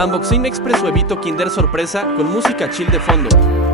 Unboxing Express Huevito Kinder Sorpresa con música chill de fondo.